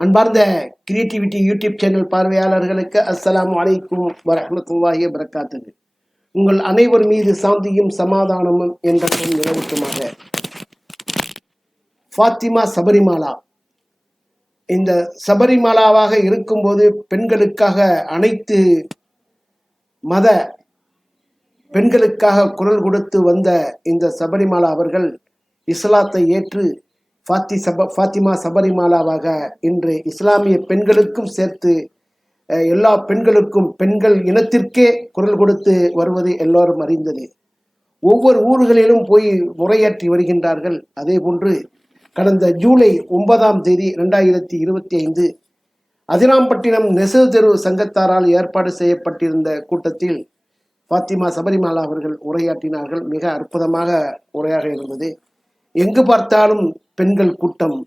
அன்பார்ந்த creativity YouTube channel பார்வையாளர்களுக்கு அஸ்லாம் அலைக்கும் வரஹ்மத்துல்லாஹி வரகாத்துது உங்கள் அனைவர் மீது சாந்தியும் சமாதானமும் என்ற நிலவுக்குமாக. ஃபாத்திமா சபரிமாலா. இந்த சபரிமாலாவாக இருக்கும்போது பெண்களுக்காக அனைத்து மத பெண்களுக்காக குரல் கொடுத்து வந்த இந்த சபரிமாலா அவர்கள் இஸ்லாத்தை ஏற்று ஃபாத்தி சப ஃபாத்திமா சபரிமாலாவாக இன்று இஸ்லாமிய பெண்களுக்கும் சேர்த்து எல்லா பெண்களுக்கும் பெண்கள் இனத்திற்கே குரல் கொடுத்து வருவது எல்லோரும் அறிந்தது. ஒவ்வொரு ஊர்களிலும் போய் முறையாற்றி வருகின்றார்கள். அதே போன்று கடந்த ஜூலை ஒன்பதாம் தேதி ரெண்டாயிரத்தி இருபத்தி ஐந்து அதிராம்பட்டினம் நெசவு தெரு சங்கத்தாரால் ஏற்பாடு செய்யப்பட்டிருந்த கூட்டத்தில் ஃபாத்திமா சபரிமாலா அவர்கள் உரையாற்றினார்கள். மிக அற்புதமாக உரையாக இருந்தது. எங்கு பார்த்தாலும் பெண்கள் கூட்டம்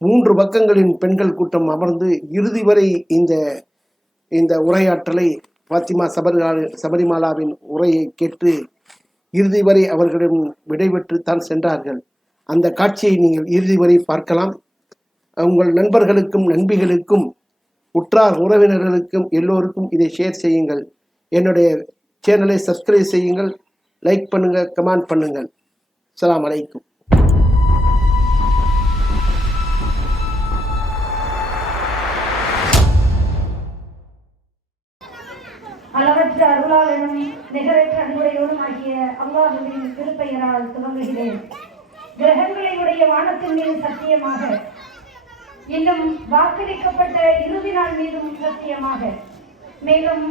மூன்று பக்கங்களின் பெண்கள் கூட்டம் அமர்ந்து இறுதி வரை இந்த இந்த உரையாற்றலை பாத்திமா சபரி சபரிமாலாவின் உரையை கேட்டு இறுதி வரை அவர்களிடம் விடைபெற்று தான் சென்றார்கள். அந்த காட்சியை நீங்கள் இறுதி வரை பார்க்கலாம். உங்கள் நண்பர்களுக்கும் நண்பிகளுக்கும் உற்றார் உறவினர்களுக்கும் எல்லோருக்கும் இதை ஷேர் செய்யுங்கள். என்னுடைய சேனலை சப்ஸ்கிரைப் செய்யுங்கள். லைக் பண்ணுங்கள் கமெண்ட் பண்ணுங்கள். அலாம் அலைக்கும் அளவற்ற நிகரற்ற அன்புடையோடும் ஆகிய அல்லாஹுவின் திருப்பெயரால் துவங்குகிறேன். கிரகங்களை உடைய வானத்தின் மீது சத்தியமாக இன்னும் வாக்களிக்கப்பட்ட இறுதி நாள் மீதும் சத்தியமாக மேலும்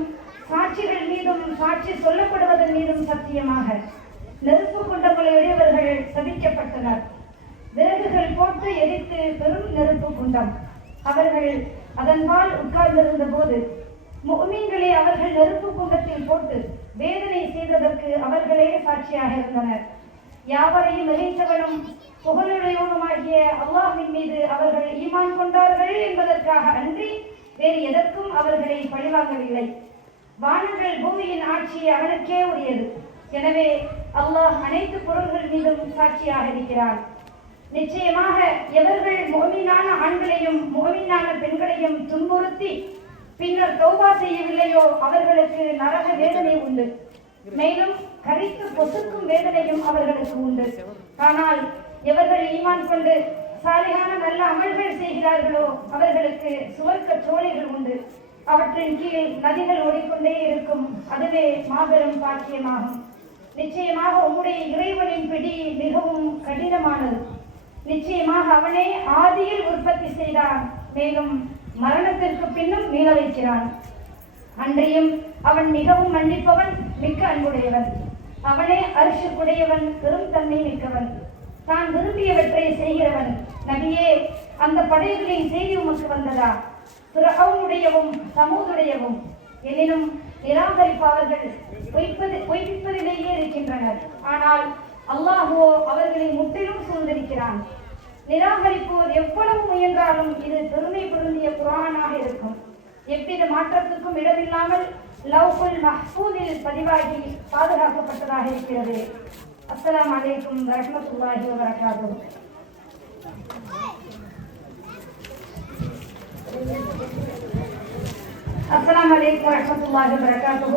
சாட்சிகள் மீதும் சாட்சி சொல்லப்படுவதன் மீதும் சத்தியமாக நெருப்பு குண்டங்களை உடையவர்கள் சபிக்கப்பட்டனர். விறகுகள் போட்டு எரித்து பெரும் நெருப்பு குண்டம். அவர்கள் அதன்பால் உட்கார்ந்திருந்த போது முகமீன்களை அவர்கள் நெருப்பு குண்டத்தில் போட்டு வேதனை செய்ததற்கு அவர்களே சாட்சியாக இருந்தனர். யாவரையும் இறைத்தவனும் புகழுடையவனுமாகிய அல்லாஹின் மீது அவர்கள் ஈமான் கொண்டார்கள் என்பதற்காக அன்றி வேறு எதற்கும் அவர்களை பழிவாங்கவில்லை. வானங்கள் பூமியின் ஆட்சி அவனுக்கே உரியது. எனவே அல்லாஹ் அனைத்து பொருள்கள் மீதும் சாட்சியாக இருக்கிறான். நிச்சயமாக எவர்கள் முகமீனான ஆண்களையும் முகமீனான பெண்களையும் துன்புறுத்தி பின்னர் தௌபா செய்யவில்லையோ அவர்களுக்கு நரக வேதனை உண்டு. மேலும் கரித்து பொசுக்கும் வேதனையும் அவர்களுக்கு உண்டு. ஆனால் எவர்கள் ஈமான் கொண்டு சாலையான நல்ல அமல்கள் செய்கிறார்களோ அவர்களுக்கு சுவர்க்க சோலைகள் உண்டு. அவற்றின் கீழ் நதிகள் ஓடிக்கொண்டே இருக்கும். அதுவே மாபெரும் பாக்கியமாகும். நிச்சயமாக உம்முடைய இறைவனின் பிடி மிகவும் கடினமானது. நிச்சயமாக அவனே ஆதியில் உற்பத்தி செய்தான் மேலும் மரணத்திற்கு பின்னும் மீள வைக்கிறான் அன்றையும் அவன் மிகவும் மன்னிப்பவன் மிக்க அன்புடையவன். அவனே அரிசுக்குடையவன் பெரும் தன்மை மிக்கவன். தான் விரும்பியவற்றை செய்கிறவன். நபியே அந்த படைகளின் செய்தி உமக்கு வந்ததா? பிறவுடையவும் சமூதுடையவும். எனினும் நிராகரிப்பாளர்கள் பொய்ப்பது பொய்ப்பிப்பதிலேயே இருக்கின்றனர். ஆனால் அல்லாஹோ அவர்களை முற்றிலும் சூழ்ந்திருக்கிறான். நிராகரிப்போர் எவ்வளவு முயன்றாலும் இது பெருமை பொருந்திய குரானாக இருக்கும் எவ்வித மாற்றத்துக்கும் இடமில்லாமல் லவ்குல் மஹ்பூதில் பதிவாகி பாதுகாக்கப்பட்டதாக இருக்கிறது அஸ்ஸலாமு அலைக்கும் வரஹ்மத்துல்லாஹி வபரகாத்துஹு السلام عليكم ورحمة الله وبركاته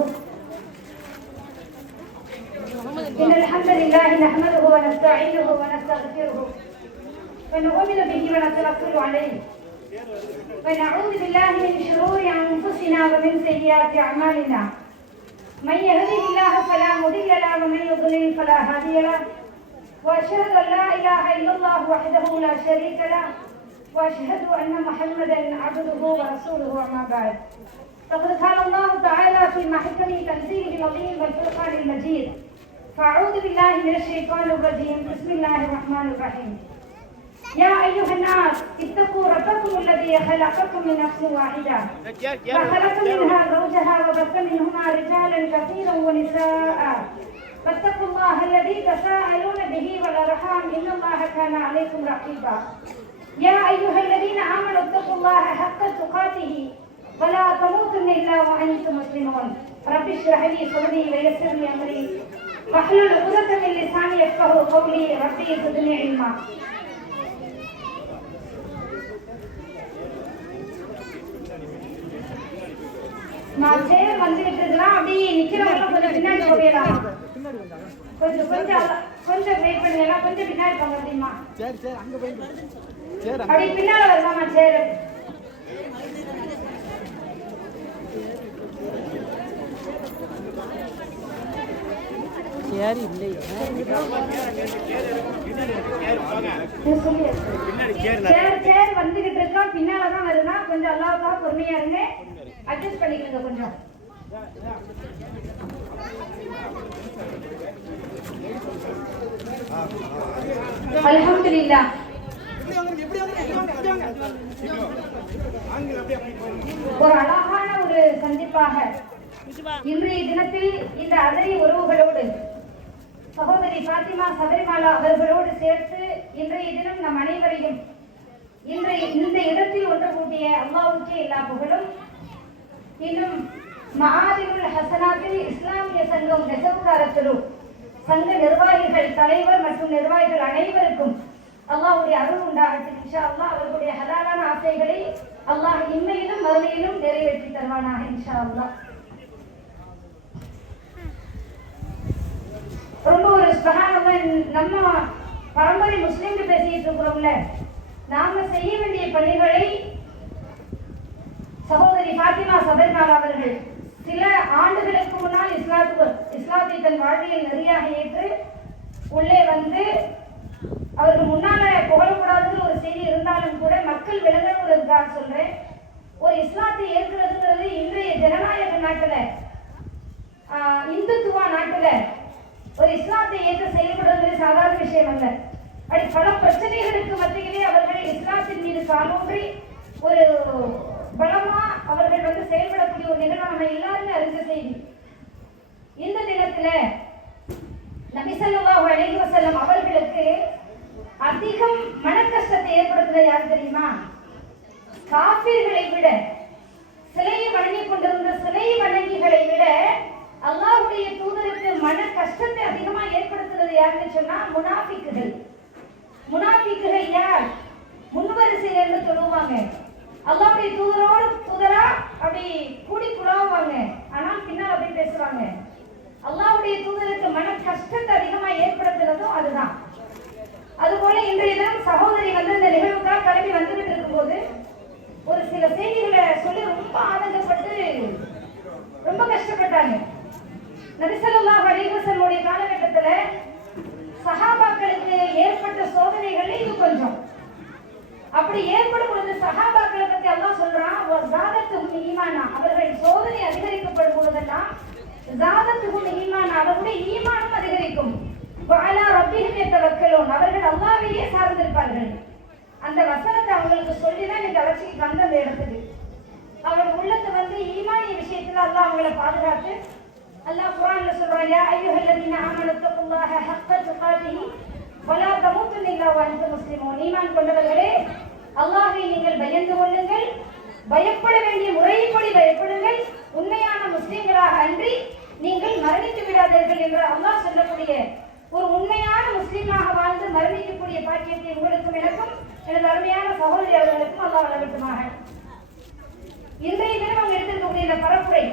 إن الحمد لله نحمده ونستعينه ونستغفره ونؤمن به ونتوكل عليه. ونعوذ بالله من شرور أنفسنا ومن سيئات أعمالنا. من يهده الله فلا مضل له ومن يضلل فلا هادي له. وأشهد أن لا إله إلا الله وحده لا شريك له. وأشهد أن محمدا عبده ورسوله أما بعد. فقد قال الله تعالى في محكم تنزيله العظيم والفرقان المجيد. فأعوذ بالله من الشيطان الرجيم. بسم الله الرحمن الرحيم. يا أيها الناس اتقوا ربكم الذي خلقكم من نفس واحدة. وخلق منها زوجها وبث منهما رجالا كثيرا ونساء. واتقوا الله الذي تساءلون به والأرحام إن الله كان عليكم رقيبا. يا أيها الذين آمنوا اتقوا الله حق تقاته. ولا تموتن إلا وأنتم مسلمون. رب اشرح لي صدري ويسر لي أمري. واحلل عقدة من لساني يفقهوا قولي. ربي زدني علما. நான் சேர் வந்துகிட்டு இருக்கலாம் அப்படியே நிக்கிறவங்க கொஞ்சம் பின்னாடி போயிடலாம் கொஞ்சம் கொஞ்சம் கொஞ்சம் வெயிட் பண்ணுங்க கொஞ்சம் பின்னாடி போங்க அப்படிமா சரி சரி அங்க போய் சரி அப்படி பின்னால வருமாமா சேரு. சரி இல்லையா. சேர் சேர். வந்துகிட்டு இருக்கோம் பின்னாலதான் வருதா கொஞ்சம் அல்லாவுக்கா பொறுமையா இருங்க. அட்ஜஸ்ட் பண்ணிக்கோங்க கொஞ்சம். அல்ஹம்துலில்லா. ஒரு அழகான ஒரு சந்திப்பாக இன்றைய தினத்தில் இந்த அதரி உறவுகளோடு சகோதரி பாத்திமா சபரிமாலா அவர்களோடு சேர்த்து இன்றைய தினம் நம் அனைவரையும் இன்றைய இந்த இடத்தில் ஒன்று கூட்டிய அம்மாவுக்கே எல்லா புகழும். இன்னும் மகாதிபுல் ஹசனாத்தில் இஸ்லாமிய சங்கம் நெசவுக்காரத்திலும் சங்க நிர்வாகிகள் தலைவர் மற்றும் நிர்வாகிகள் அனைவருக்கும் அல்லாஹுடைய அருள் உண்டாகட்டும் இன்ஷா அல்லாஹ் அவர்களுடைய ஹலாலான ஆசைகளை அல்லாஹ் இம்மையிலும் மறுமையிலும் நிறைவேற்றி தருவானாக இன்ஷா அல்லாஹ் ரொம்ப ஒரு சுபஹானல்லாஹ் நம்ம பரம்பரை முஸ்லீம்கள் பேசிட்டு இருக்கிறோம்ல நாம செய்ய வேண்டிய பணிகளை சகோதரி ஃபாத்திமா சபர்மாலா அவர்கள் சில ஆண்டுகளுக்கு முன்னால் இஸ்லாத்து இஸ்லாத்தை தன் வாழ்வியல் நெறியாக ஏற்று உள்ளே வந்து அவருக்கு முன்னால புகழக்கூடாதுன்னு ஒரு செய்தி இருந்தாலும் கூட மக்கள் விளங்கணுங்கிறதுக்காக சொல்றேன். ஒரு இஸ்லாத்தை ஏற்கிறதுங்கிறது இன்றைய ஜனநாயக நாட்டுல இந்துத்துவா நாட்டுல ஒரு இஸ்லாத்தை ஏற்று செயல்படுவது சாதாரண விஷயம் அல்ல. அப்படி பல பிரச்சனைகளுக்கு மத்தியிலே அவர்கள் இஸ்லாத்தின் மீது காலூன்றி ஒரு பலமா அவர்கள் வந்து செயல்படக்கூடிய ஒரு நிகழ்வு நம்ம எல்லாருமே அறிஞ்ச செய்தி. இந்த தினத்துல நபி ஸல்லல்லாஹு அலைஹி வஸல்லம் அவர்களுக்கு அதிகம் மனக்கஷ்டத்தை ஏற்படுத்துறது யார் தெரியுமா? காபீர்களை விட சிலையை வணங்கி கொண்டிருந்த சிலை வணங்கிகளை விட அல்லாவுடைய தூதருக்கு மன கஷ்டத்தை அதிகமா ஏற்படுத்துறது யாருன்னு சொன்னா முனாஃபிக்குகள் முனாஃபிக்குகள் யார் முன்வரிசையில இருந்து தொழுவாங்க அல்லாஹ்வுடைய தூதரோடு தூதரா அப்படி கூடி குழாவுவாங்க ஆனால் பின்னால் அப்படி பேசுவாங்க அல்லாஹ்வுடைய தூதருக்கு மன கஷ்டத்தை அதிகமா ஏற்படுத்துறதும் அதுதான் அதுபோல இன்றைய தினம் சகோதரி வந்து இந்த நிகழ்வுக்காக கிளம்பி வந்துகிட்டு இருக்கும்போது ஒரு சில செய்திகளை சொல்லி ரொம்ப ஆனந்தப்பட்டு ரொம்ப கஷ்டப்பட்டாங்க நபிசல்லாஹ் அலிவசனுடைய காலகட்டத்துல சஹாபாக்களுக்கு ஏற்பட்ட சோதனைகள்ல இது கொஞ்சம் அப்படி ஏற்படும் பொழுது சஹாபாக்களை பத்தி அல்லாஹ் சொல்றான் ஜாதத்துக்கும் ஈமானா அவர்கள் சோதனை அதிகரிக்கப்படும் பொழுதெல்லாம் ஜாதத்துக்கும் ஈமானா அவர்களுடைய ஈமானும் அதிகரிக்கும் வாலா ரப்பிஹிம் யத்தவக்கலூன் அவர்கள் சார்ந்திருப்பார்கள். அந்த வசனத்தை அவங்களுக்கு சொல்லி தான் இந்த வளர்ச்சிக்கு வந்த அந்த இடத்துக்கு. அவர் உள்ளத்தை வந்து ஈமானிய விஷயத்துல அல்லாஹ் அவங்கள பாதுகாத்து அல்லாஹ் குரான்ல சொல்றான் யா அய்யுஹல்லதீன ஆமனு தக்குல்லாஹ ஹக்க துகாதிஹி வலா தமூத்துன்ன இல்லா வ அன்தும் முஸ்லிமூன். ஈமான் கொண்டவர்களே அல்லாஹ்வை நீங்கள் பயந்து கொள்ளுங்கள். பயப்பட வேண்டிய முறைப்படி பயப்படுங்கள். உண்மையான முஸ்லிம்களாக அன்றி நீங்கள் மரணித்து விடாதீர்கள் என்று அல்லாஹ் சொல்லக்கூடிய ஒரு உண்மையான முஸ்லீமாக வாழ்ந்து மரணிக்கக்கூடிய பாக்கியத்தை உங்களுக்கும் எனக்கும் எனது அருமையான சகோதரி அவர்களுக்கும் அல்லா வழங்கட்டுமாக. இன்றைய தினம் அவங்க எடுத்திருக்கக்கூடிய இந்த பரப்புரை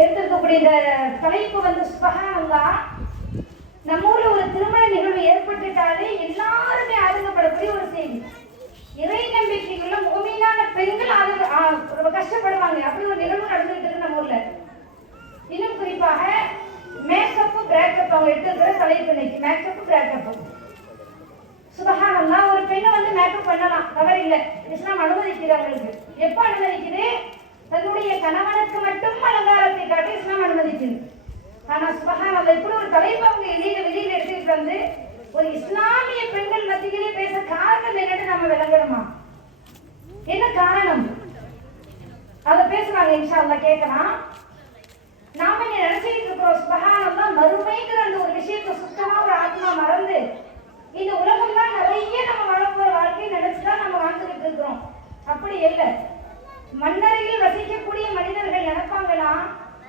எடுத்திருக்கக்கூடிய இந்த தலைப்பு வந்து சுபகானந்தா நம்ம ஊர்ல ஒரு திருமண நிகழ்வு ஏற்பட்டுட்டாலே எல்லாருமே ஆதங்கப்படக்கூடிய ஒரு செய்தி. இறை நம்பிக்கைக்குள்ள முகமீனான பெண்கள் ஆதங்க ரொம்ப கஷ்டப்படுவாங்க. அப்படி ஒரு நிகழ்வு நடந்துகிட்டு இருக்கு நம்ம ஊர்ல. இன்னும் குறிப்பாக மேக்கப்பு பிரேக்கப் அவங்க எடுத்துக்கிற தலைப்பு இன்னைக்கு. மேக்கப்பு பிரேக்கப் சுபஹானல்லா ஒரு பெண்ணை வந்து மேக்கப் பண்ணலாம். தவறு இல்லை. இஸ்லாம் அனுமதிக்குது அவங்களுக்கு எப்போ அனுமதிக்குது? தன்னுடைய கணவனுக்கு மட்டும் அலங்காரத்தை காட்டி இஸ்லாம் அனுமதிக்குது. ஆனா சுபஹானல்லா இப்படி ஒரு தலைப்பு அவங்க வெளியில வெளியில எடுத்துக்கிட்டு வந்து ஒரு இஸ்லாமிய பெண்கள் மத்தியிலே பேச காரணம் என்னன்னு நம்ம விளங்கணுமா? என்ன காரணம்? அதை பேசுறாங்க இன்ஷா அல்லாஹ். கேட்கலாம். நாம இங்க நினைச்சிட்டு இருக்கிறோம். சுபஹானல்லாஹ் மறுமைங்கிற அந்த ஒரு விஷயத்தை சுத்தமா ஒரு ஆத்மா மறந்து இந்த உலகம் தான் நிறைய நம்ம வாழப்போற வாழ்க்கையை நினைச்சுதான் நம்ம வாழ்ந்துகிட்டு இருக்கிறோம். அப்படி இல்லை. மண்ணறையில் வசிக்கக்கூடிய மனிதர்கள் நினைப்பாங்களா?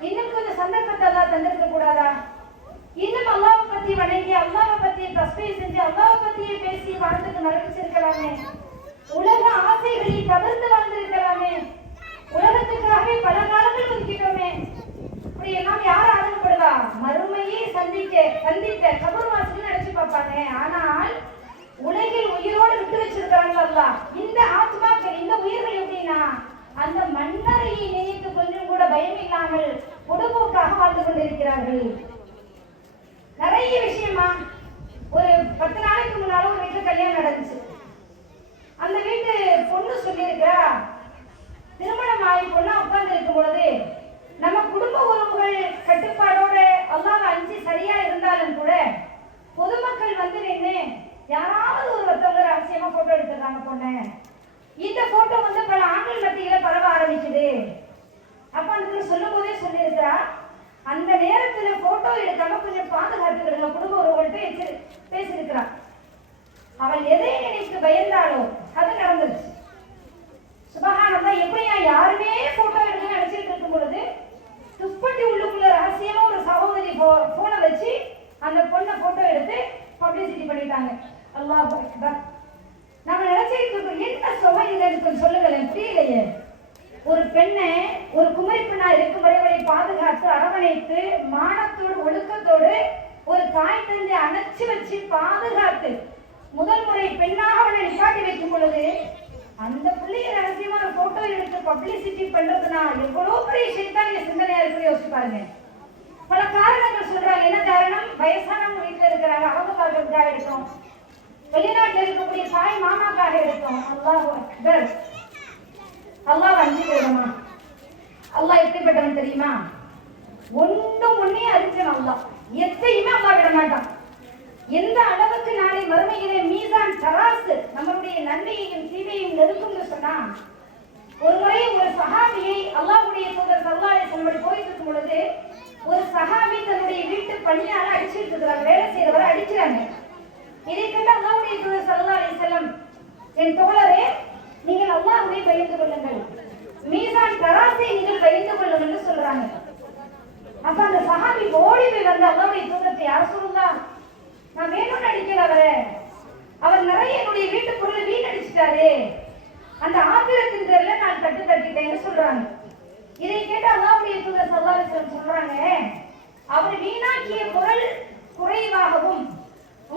இன்னும் கொஞ்சம் சந்தர்ப்பத்தை எல்லாம் தந்திருக்க கூடாதா? இன்னும் அல்லாவை பத்தி வணங்கி அல்லாவை பத்தி தஸ்பீ செஞ்சு அல்லாவை பத்தியே பேசி வாழ்ந்துட்டு மறைச்சிருக்கலாமே உலக ஆசைகளை தவிர்த்து வாழ்ந்திருக்கலாமே. உலகத்துக்காகவே பல காலங்கள் ஒதுக்கிட்டோமே இப்படி எல்லாம் யார் ஆதரப்படுவா மறுமையை சந்திக்க சந்திக்க கபர் நினைச்சு பார்ப்பாங்க. ஆனால் உலகில் உயிரோடு விட்டு வச்சிருக்கிறாங்கல்ல இந்த ஆத்மாக்கள் இந்த உயிர்கள் எப்படின்னா அந்த மன்னரையை நினைத்து கொஞ்சம் கூட பயம் இல்லாமல் பொதுபோக்காக வாழ்ந்து கொண்டிருக்கிறார்கள். நிறைய விஷயமா ஒரு பத்து நாளைக்கு முன்னால ஒரு வீட்டுல கல்யாணம் நடந்துச்சு. அந்த வீட்டு பொண்ணு சொல்லியிருக்கிறா திருமணம் ஆகி பொண்ணா உட்கார்ந்து இருக்கும் பொழுது நம்ம குடும்ப உறவுகள் கட்டுப்பாடோட அல்லாஹ் அஞ்சு சரியா இருந்தாலும் கூட பொதுமக்கள் வந்து நின்று யாராவது ஒரு ஒருத்தவங்க ரகசியமா போட்டோ எடுத்துடுறாங்க பொண்ணு. இந்த போட்டோ வந்து பல ஆண்கள் மத்தியில பரவ ஆரம்பிக்குது அப்ப அந்த சொல்லும் போதே சொல்லியிருக்கிறா அந்த நேரத்துல போட்டோ எடுக்காம கொஞ்சம் பாதுகாத்துக்கிடுங்க குடும்ப உறவுகள்கிட்ட எச்சரி- பேசியிருக்கிறா அவள் எதை நினைத்து பயந்தாளோ அது நடந்துருச்சு சுபகானந்தா எப்படியா யாருமே போட்டோ எடுக்க நினைச்சிட்டு இருக்கும் பொழுது துப்பட்டி உள்ளுக்குள்ள ரகசியமா ஒரு சகோதரி போனை வச்சு அந்த பொண்ணை போட்டோ எடுத்து பப்ளிசிட்டி பண்ணிட்டாங்க அல்லாஹ் அக்பர் நம்ம நினைச்சிட்டு இருக்கோம் என்ன சுகம் இல்லைன்னு சொல்லுங்களேன் புரியலையே ஒரு பெண்ணை ஒரு குமரி பெண்ணா இருக்கும் வரை அவளை பாதுகாத்து அரவணைத்து மானத்தோடு ஒழுக்கத்தோடு ஒரு தாய் தந்தை அணைச்சு வச்சு பாதுகாத்து முதல் முறை பெண்ணாக அவளை நிப்பாட்டி வைக்கும் பொழுது அந்த பிள்ளைய ரகசியமா போட்டோ எடுத்து பப்ளிசிட்டி பண்றதுனா எவ்வளவு பெரிய சைத்தானிய சிந்தனையா இருக்கு யோசிச்சு பாருங்க. பல காரணங்கள் சொல்றாங்க. என்ன காரணம்? வயசானவங்க வீட்டுல இருக்கிறாங்க. அவங்க பார்க்கறதுக்காக எடுக்கும் வெளிநாட்டுல இருக்கக்கூடிய தாய் மாமாக்காக எடுக்கும் அல்லாஹ் அக்பர். அல்லாஹ் அஞ்சுக்கிறோமா அல்லாஹ் எப்படிப்பட்டவன் தெரியுமா? ஒன்றும் ஒன்னே அறிஞ்சவன் அல்லாஹ். எத்தையுமே அல்லாஹ் விட மாட்டான் எந்த அளவுக்கு நாளை மறுமையிலே மீதான் தராசு நம்மளுடைய நன்மையையும் தீமையையும் நெருக்கும்னு சொன்னா ஒரு முறை ஒரு சஹாபியை அல்லாஹ்வுடைய தூதர் சல்லாலே சொல்லி போயிட்டு இருக்கும் பொழுது ஒரு சஹாபி தன்னுடைய வீட்டு பணியால அடிச்சுட்டு இருக்கிறாங்க வேலை செய்யறவரை அடிக்கிறாங்க. இதை கண்டு அல்லாஹ்வுடைய தூதர் சல்லாலே செல்லம் என் தோழரே நீங்கள் அல்லாஹ்வை பயந்து கொள்ளுங்கள். மீசான் தராசை நீங்கள் பயந்து கொள்ளுங்கள் என்று சொல்றாங்க. அப்ப அந்த சஹாபி ஓடி போய் வந்து அல்லாவுடைய தூதத்தை யார் சொல்லுங்களா நான் வேணும்னு அடிக்கல அவரை. அவர் நிறைய என்னுடைய வீட்டு பொருள் வீணடிச்சிட்டாரு. அந்த ஆத்திரத்தின் பேர்ல நான் தட்டு தட்டிட்டேன்னு சொல்றாங்க. இதை கேட்டு அல்லாவுடைய தூதர் ஸல்லல்லாஹு சொல்றாங்க அவர் வீணாக்கிய பொருள் குறைவாகவும்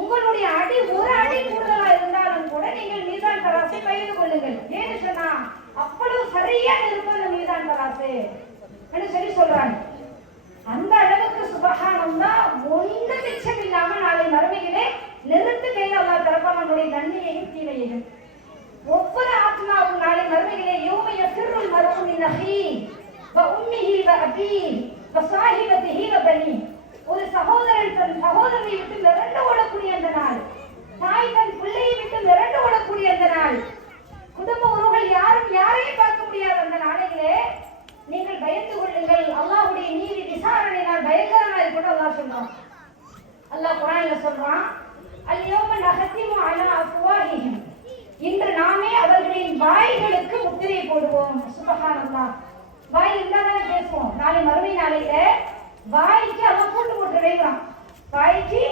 உங்களுடைய அடி ஒரு அடி கூடுதலா இருந்தாலும் கூட நீங்கள் மீதான் தராசை பகிர்ந்து கொள்ளுங்கள். ஏன்னு சொன்னா அவ்வளவு சரியாக இருக்கும் அந்த மீதான் தராசு என்று சொல்லி சொல்றாங்க. அந்த சுபகானந்தா ஒன்று மிச்சம் இல்லாமல் நாளை மறுமையிலே நிறுத்து கையில் அல்லா திறப்பான் நம்முடைய நன்மையையும் தீமையையும். ஒவ்வொரு ஆத்மாவும் நாளை மறுமையிலே யோமைய சிறுல் மருத்துவ நகி வ உம்மிஹி வ அபீ வ சாஹிபத்திஹி வ பனி ஒரு சகோதரன் தன் சகோதரனை விட்டு மிரண்டு ஓடக்கூடிய அந்த நாள். தாய் தன் பிள்ளையை விட்டு மிரண்டு ஓடக்கூடிய அந்த நாள். குடும்ப உறவுகள் யாரும் யாரையும் பார்க்க முடியாத அந்த நாளையிலே நீங்கள் பயந்து கொள்ளுங்கள். அல்லாஹ்வுடைய நீதி விசாரணை நாள் பயங்கரமா இருக்கட்டும் அல்லாஹ் சொல்றான் அல்லாஹ் குரான்ல சொல்றான் அல்யௌம நஹத்திமு அலா அஃப்வாஹிஹிம். இன்று நாமே அவர்களின் வாய்களுக்கு முத்திரை போடுவோம். சுபஹானல்லாஹ் வாய் இருந்தாதானே பேசுவோம். நாளை மறுமை நாளையில வாய்க்கு அல்லாஹ் பூட்டு போட்டு வைக்கிறான் வாய்க்கு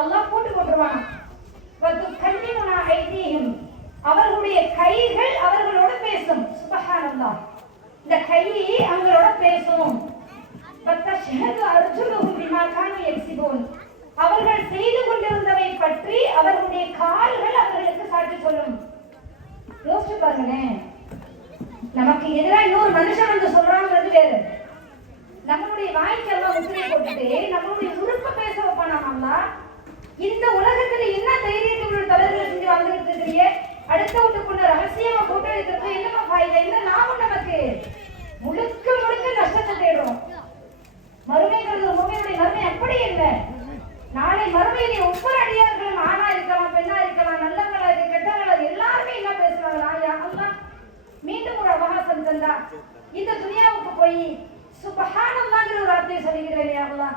அல்லாஹ் பூட்டு போட்டுருவான். வந்து கண்ணிமுனா ஐதீகம் அவர்களுடைய கைகள் அவர்களோடு பேசும். சுபஹானல்லாஹ் இந்த கை அவங்களோட பேசும் அவர்கள் செய்து கொண்டிருந்தவை பற்றி அவர்களுடைய கால்கள் அவர்களுக்கு சாட்சி சொல்லும். யோசிச்சு பாருங்களேன். நமக்கு எதிராக இன்னொரு மனுஷன் வந்து சொல்றாங்கிறது வேறு. நம்மளுடைய வாய்க்கெல்லாம் முத்திரை போட்டுட்டு நம்மளுடைய உறுப்பு பேச வைப்பானாமல்லா இந்த உலகத்துல என்ன தைரியத்தோட தலைவர்கள் செஞ்சு வாழ்ந்துகிட்டு இருக்கிறீங்க? அடுத்த வீட்டுக்குள்ள ரகசியமா போட்டோ எடுக்கிறது என்னமா பாய்தா என்ன லாபம் நமக்கு? முழுக்க முழுக்க நஷ்டத்தை தேடுறோம். மறுமைங்கிறது உண்மையுடைய மறுமை அப்படி இல்லை. நாளை மறுமையிலே ஒவ்வொரு அடியார்களும் ஆணா இருக்கலாம் பெண்ணா இருக்கலாம் நல்லவங்களா இருக்கு கெட்டவங்களா எல்லாருமே என்ன பேசுறாங்களா யா அல்லாஹ் மீண்டும் ஒரு அவகாசம் தந்தா. இந்த துனியாவுக்கு போய் சுபஹானல்லாங்கிற ஒரு வார்த்தையை சொல்லிக்கிறேன் யா அல்லாஹ்.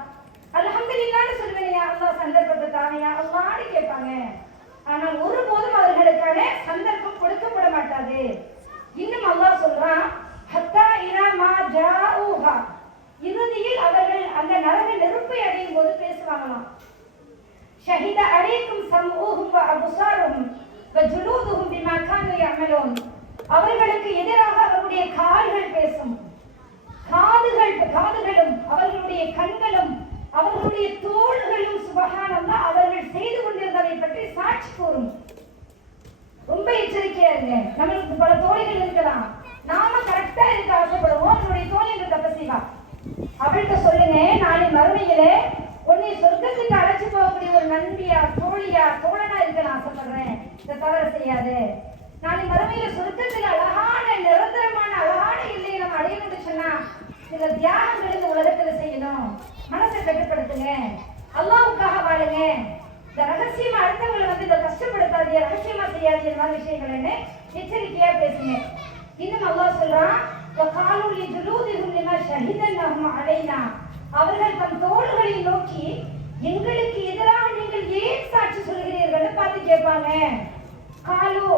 சொல்லுவேன் யா சந்தர்ப்பத்தை தானே யா கேட்பாங்க. ஆனால் ஒருபோதும் அவர்களுக்கான சந்தர்ப்பம் கொடுக்கப்பட மாட்டாது இன்னும் அல்லாஹ் சொல்றான் ஹத்தா இரா மா ஜாஊஹா. இறுதியில் அவர்கள் அந்த நரக நெருப்பை அடையும் போது பேசுவாங்களாம். ஷஹித அலைக்கும் சம்ஊஹும் வ அப்சாருஹும் வ ஜுலூதுஹும் பிமா கானு யஅமலூன். அவர்களுக்கு எதிராக அவர்களுடைய கால்கள் பேசும். காதுகள் காதுகளும் அவர்களுடைய கண்களும் அவர்களுடைய தோள்களும் சுபகானந்தா அவர்கள் செய்து கொண்டிருந்ததை பற்றி சாட்சி கூறும். ரொம்ப எச்சரிக்கையா இருங்க. நம்மளுக்கு பல தோழிகள் இருக்கலாம். நாம கரெக்டா இருக்க ஆசைப்படுவோம். நம்மளுடைய தோழி எங்க தப்பு செய்வா. அவள்கிட்ட சொல்லுங்க நாளை மறுமையில உன்னை சொர்க்கத்துக்கு அழைச்சு போகக்கூடிய ஒரு நண்பியா தோழியா தோழனா இருக்க நான் ஆசைப்படுறேன். இந்த தவறு செய்யாது. நாளை மறுமையில சொர்க்கத்துல அழகான நிரந்தரமான அழகான இல்லையை நம்ம அடையணும்னு சொன்னா சில தியாகங்கள் இந்த உலகத்துல செய்யணும். மனசை கட்டுப்படுத்துங்க. அல்லாவுக்காக வாழுங்க. இந்த ரகசியமா அடுத்தவங்களை வந்து இதை கஷ்டப்படுத்தாதீங்க ரகசியமா செய்யாதீங்க மாதிரி விஷயங்கள்னு எச்சரிக்கையா பேசுங்க. இன்னும் அல்லாஹ் சொல்றான் காலூலி ஜுலூதிகும் லிமா ஷஹிதன் அஹும் அலைனா. அவர்கள் தம் தோள்களை நோக்கி எங்களுக்கு எதிராக நீங்கள் ஏன் சாட்சி சொல்கிறீர்கள் பார்த்து கேட்பாங்க. காலோ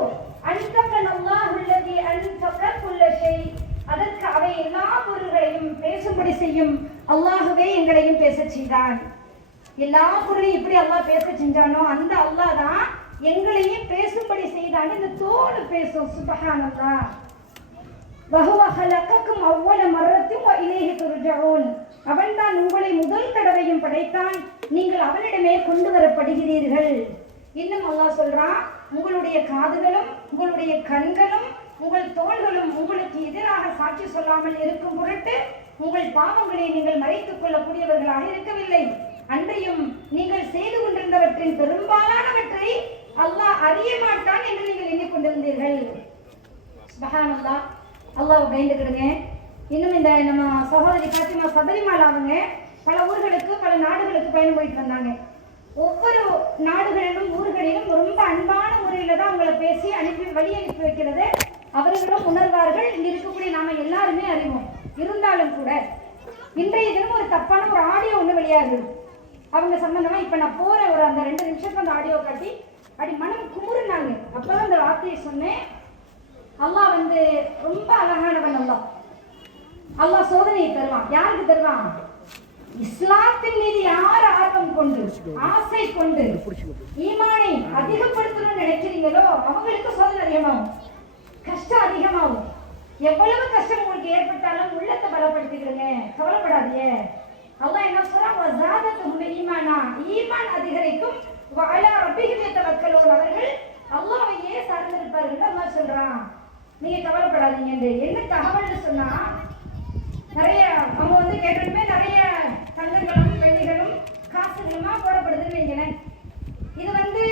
அன்தக்கன் அல்லாஹ் உள்ளதி அன்தக்கன் உள்ள ஷெய் அதற்கு அவை எல்லா பொருள்களையும் பேசும்படி செய்யும் அல்லாஹுவே எங்களையும் பேசச் செய்தான் எல்லா பொருளையும் எப்படி அல்லாஹ் பேச செஞ்சானோ அந்த அல்லாஹ் தான் எங்களையும் பேசும்படி செய்தான். இந்த தோடு பேசும் சுபஹானல்லாஹ் வஹுவ ஹலகக்கும் அவ்வள மரத்தும் வ இலைஹி அவன்தான் உங்களை முதல் தடவையும் படைத்தான். நீங்கள் அவனிடமே கொண்டு வரப்படுகிறீர்கள். இன்னும் அல்லாஹ் சொல்றான் உங்களுடைய காதுகளும் உங்களுடைய கண்களும் உங்கள் தோள்களும் உங்களுக்கு எதிராக சாட்சி சொல்லாமல் இருக்கும் பொருட்டு உங்கள் பாவங்களை நீங்கள் மறைத்துக் கொள்ளக்கூடியவர்களாக இருக்கவில்லை. அன்றையும் நீங்கள் செய்து கொண்டிருந்தவற்றின் பெரும்பாலானவற்றை அல்லாஹ் அறிய மாட்டான் என்று நீங்கள் எண்ணிக்கொண்டிருந்தீர்கள் சுபஹானல்லாஹ் அல்லாஹ் பயந்துக்கிடுங்க. இன்னும் இந்த நம்ம சகோதரி பாத்திமா சபரிமாலாவுங்க பல ஊர்களுக்கு பல நாடுகளுக்கு பயணம் போயிட்டு வந்தாங்க. ஒவ்வொரு நாடுகளிலும் ஊர்களிலும் ரொம்ப அன்பான முறையில் தான் அவங்கள பேசி அனுப்பி வழி அனுப்பி வைக்கிறது. அவர்களும் உணர்வார்கள். இங்க இருக்கக்கூடிய நாம எல்லாருமே அறிவோம். இருந்தாலும் கூட இன்றைய தினம் ஒரு தப்பான ஒரு ஆடியோ ஒன்று வெளியாகுது அவங்க சம்பந்தமா இப்ப நான் போற ஒரு அந்த ரெண்டு நிமிஷத்துக்கு அந்த ஆடியோ காட்டி அப்படி மனம் குமுறுனாங்க. அப்பதான் அந்த வார்த்தையை சொன்னேன். அல்லாஹ் வந்து ரொம்ப அழகானவன் அல்லாஹ். அல்லாஹ் சோதனையை தருவான். யாருக்கு தருவான்? இஸ்லாத்தின் மீது யார் ஆர்வம் கொண்டு ஆசை கொண்டு ஈமானை அதிகப்படுத்தணும்னு நினைக்கிறீங்களோ அவங்களுக்கு சோதனை அதிகமாகும். கஷ்டம் அதிகமாகும். எவ்வளவு கஷ்டம் உங்களுக்கு ஏற்பட்டாலும் உள்ளத்தை பலப்படுத்திக்கிறங்க. கவலைப்படாதீங்க. அல்லாஹ் என்ன சொல்றான்? வஸாதத்துஹும் ஈமானா? ஈமான் அதிகரிக்கும். வஅலா ரப்பிஹிம் யதவக்கலூன். அவர்கள் அல்லாஹ்வையே சார்ந்திருப்பார்கள் அல்லாஹ் சொல்றான். நீங்க கவலைப்படாதீங்க என்று. என்ன தகவல்னு சொன்னா நிறைய அவங்க வந்து கேட்டதுமே நிறைய தங்கங்களும் வெள்ளிகளும் காசுகளுமா போடப்படுதுன்னு வைங்களேன். இது வந்து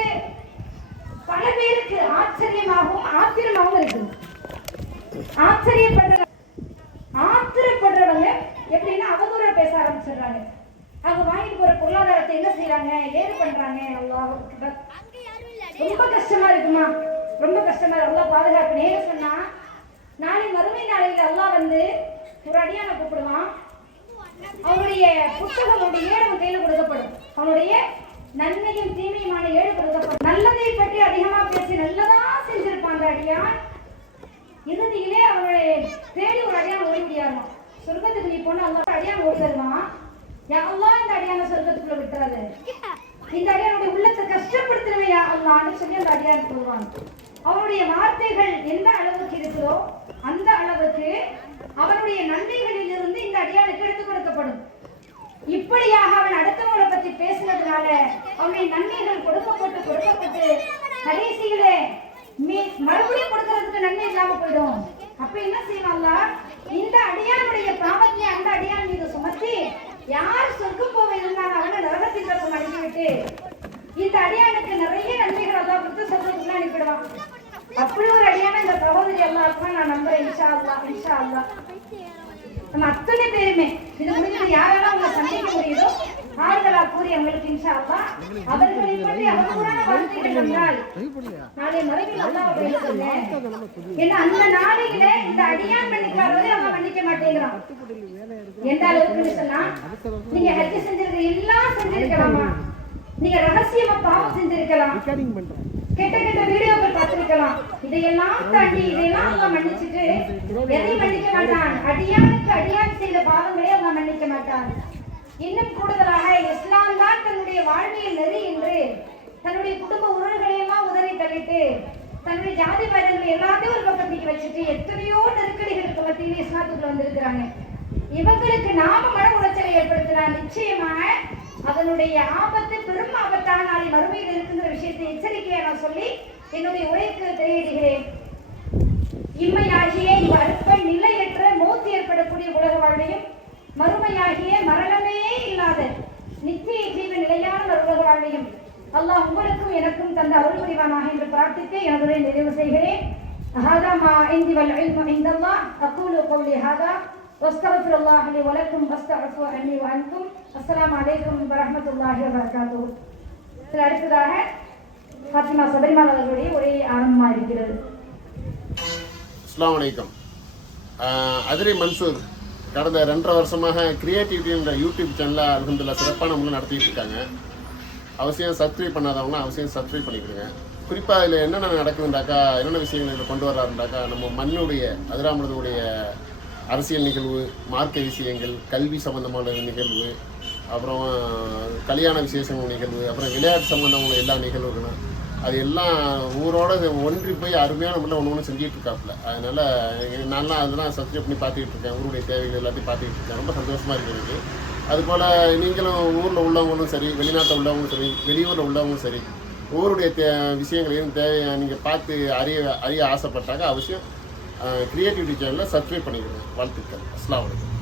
பல பேருக்கு ஆச்சரியமாகவும் ஆத்திரமாகவும் இருக்குது. ஆச்சரியப்படுற ஆத்திரப்படுறவங்க எப்படின்னா அவதூறா பேச ஆரம்பிச்சிடுறாங்க. அவங்க வாங்கிட்டு போற பொருளாதாரத்தை என்ன செய்றாங்க? ஏது பண்றாங்க. ரொம்ப கஷ்டமா இருக்குமா? ரொம்ப கஷ்டமா இருக்கு. அல்லாஹ் பாதுகாப்பு. நேர சொன்னா நாளை மறுமை நாளையில அல்லாஹ் வந்து ஒரு அடியான கூப்பிடுவான். அவனுடைய புத்தகம் அவனுடைய ஏடு அவன் கையில கொடுக்கப்படும். அவனுடைய நன்மையும் தீமையுமான ஏடு கொடுக்கப்படும் நல்லதை பற்றி அதிகமா பேசி நல்லதா செஞ்சிருப்பான் அந்த அடியான். இறுதியிலே அவனை தேடி ஒரு அடியான் ஓடி முடியாதான் சொர்க்கத்துக்கு நீ போனா அல்லா அடியான் ஓடி வருவான் யாரெல்லாம் இந்த அடியான சொர்க்கத்துக்குள்ள விட்டுறாது. இந்த அடியானுடைய உள்ளத்தை கஷ்டப்படுத்துறவே யா அல்லான்னு சொல்லி அந்த அடியான் சொல்லுவான் அவனுடைய வார்த்தைகள் எந்த அளவுக்கு இருக்குதோ அந்த அளவுக்கு அவனுடைய நன்மைகளில் இருந்து இந்த அடியானுக்கு எடுத்துக் கொடுக்கப்படும். இப்படியாக அவன் அடுத்தவங்களை நன்மைகள் கொடுக்கப்பட்டு கொடுக்கப்பட்டு கடைசியிலே மீ- மறுபடியும் கொடுக்கறதுக்கு நன்மை இல்லாம போயிடும். அப்ப என்ன செய்வாங்க இந்த அடியானுடைய பாவத்தை அந்த அடியான் மீது சுமத்தி யார் சொர்க்கம் போக இருந்தாலும் அவனை நரகத்தின் பக்கம் அனுப்பிவிட்டு இந்த அடியானுக்கு நிறைய நன்மைகள் அதான் கொடுத்து சொர்க்கத்துக்குள்ள அனுப்பிடுவான் அப்படி ஒரு அடியான இந்த சகோதரி எல்லாருக்கும் நான் நம்புறேன் இன்ஷா அல்லா இன்ஷா அல்லா நம்ம அத்தனை பேருமே இது முடிஞ்சது யாரெல்லாம் உங்களை சந்திக்க முடியுதோ ஆறுதலா கூறி அவங்களுக்கு இன்ஷா அல்லாஹ் அவர்களை பற்றி அவதூறான வார்த்தைகள் நாளை மறைவில் அல்லாஹ் ஏன்னா அந்த நாளையில இந்த அடியான் மன்னிக்காதவரை அவன் மன்னிக்க மாட்டேங்கிறான். எந்த அளவுக்கு சொன்னா நீங்க ஹஜ் செஞ்சிருக்க எல்லாம் செஞ்சிருக்கலாமா? நீங்க ரகசியமா பாவம் செஞ்சிருக்கலாம். பண்றேன் கெட்ட கெட்ட வீடியோக்கள் பார்த்திருக்கலாம். இதையெல்லாம் தாண்டி இதையெல்லாம் அவங்க மன்னிச்சுட்டு எதையும் மன்னிக்க மாட்டான்? அடியானுக்கு அடியான் செய்த பாவங்களே அவங்க மன்னிக்க மாட்டான் இன்னும் கூடுதலாக இஸ்லாம் தான் தன்னுடைய வாழ்வியல் நெறி என்று தன்னுடைய குடும்ப உறவுகளை எல்லாம் உதறி தள்ளிட்டு தன்னுடைய ஜாதி மதங்கள் எல்லாத்தையும் ஒரு பக்கத்துக்கு வச்சுட்டு எத்தனையோ நெருக்கடிகளுக்கு மத்தியில் இஸ்லாத்துக்குள்ள வந்திருக்கிறாங்க. இவங்களுக்கு நாம மன உளைச்சலை ஏற்படுத்தினா நிச்சயமாக அதனுடைய ஆபத்து பெரும் ஆபத்தான நாளை மறுமையில் இருக்குங்கிற விஷயத்தை எச்சரிக்கையா நான் சொல்லி என்னுடைய உரைக்கு தெரிவிக்கிறேன் இம்மையாகிய இவ் அற்ப நிலையற்ற மோத்தி ஏற்படக்கூடிய உலக வாழ்வையும் மறுமையாகிய மரணமே இல்லாத நித்திய ஜீவ நிலையான ஒரு உலக வாழ்வையும் அல்லாஹ் உங்களுக்கும் எனக்கும் தந்த அருள் புரிவானாக என்று பிரார்த்தித்து எனதுரை நிறைவு செய்கிறேன் هذا ما عندي والعلم عند الله أقول قولي هذا واستغفر الله لي ولكم واستغفر عني وعنكم அஸ்லாம் அலைக்கும் வரமத்துல்லாஹி வரகாத்து இதில் அடுத்ததாக ஃபாத்திமா சபரிமால் அவர்களுடைய ஒரே ஆரம்பமாக இருக்கிறது. அஸ்லாம் வலைக்கம் அதிரி மன்சூர் கடந்த ரெண்டரை வருஷமாக கிரியேட்டிவிட்டின்ற யூடியூப் சேனலில் அலமதுல்லா சிறப்பான முறையில் நடத்திட்டு இருக்காங்க. அவசியம் சப்ஸ்கிரைப் பண்ணாதவங்களும் அவசியம் சப்ஸ்கிரைப் பண்ணிக்கிடுங்க. குறிப்பாக இதில் என்னென்ன நடக்குதுண்டாக்கா என்னென்ன விஷயங்கள் இதில் கொண்டு வர்றாருண்டாக்கா நம்ம மண்ணுடைய அதிராமிரதுடைய அரசியல் நிகழ்வு மார்க்க விஷயங்கள் கல்வி சம்பந்தமான நிகழ்வு அப்புறம் கல்யாண விசேஷங்கள் நிகழ்வு அப்புறம் விளையாட்டு சம்பந்தமான எல்லா நிகழ்வுகளும். அது எல்லாம் ஊரோட ஒன்றி போய் அருமையான முறையில் ஒன்று ஒன்று செஞ்சுட்டு இருக்காப்புல. அதனால எ- அதெல்லாம் சப்ஸ்கிரைப் பண்ணி பார்த்துக்கிட்டு இருக்கேன். ஊருடைய தேவைகள் எல்லாத்தையும் பார்த்துக்கிட்டு இருக்கேன். ரொம்ப சந்தோஷமாக இருக்கு எனக்கு. அதுபோல் நீங்களும் ஊரில் உள்ளவங்களும் சரி வெளிநாட்டில் உள்ளவங்களும் சரி வெளியூரில் உள்ளவங்களும் சரி ஊருடைய தே விஷயங்களையும் தேவையை நீங்கள் பார்த்து அறிய அறிய ஆசைப்பட்டாக்க அவசியம் கிரியேட்டிவிட்டி சேனலில் சப்ஸ்கிரைப் பண்ணிக்கிறேன் வாழ்த்துக்கள். அஸ்லாம் வலைக்கம்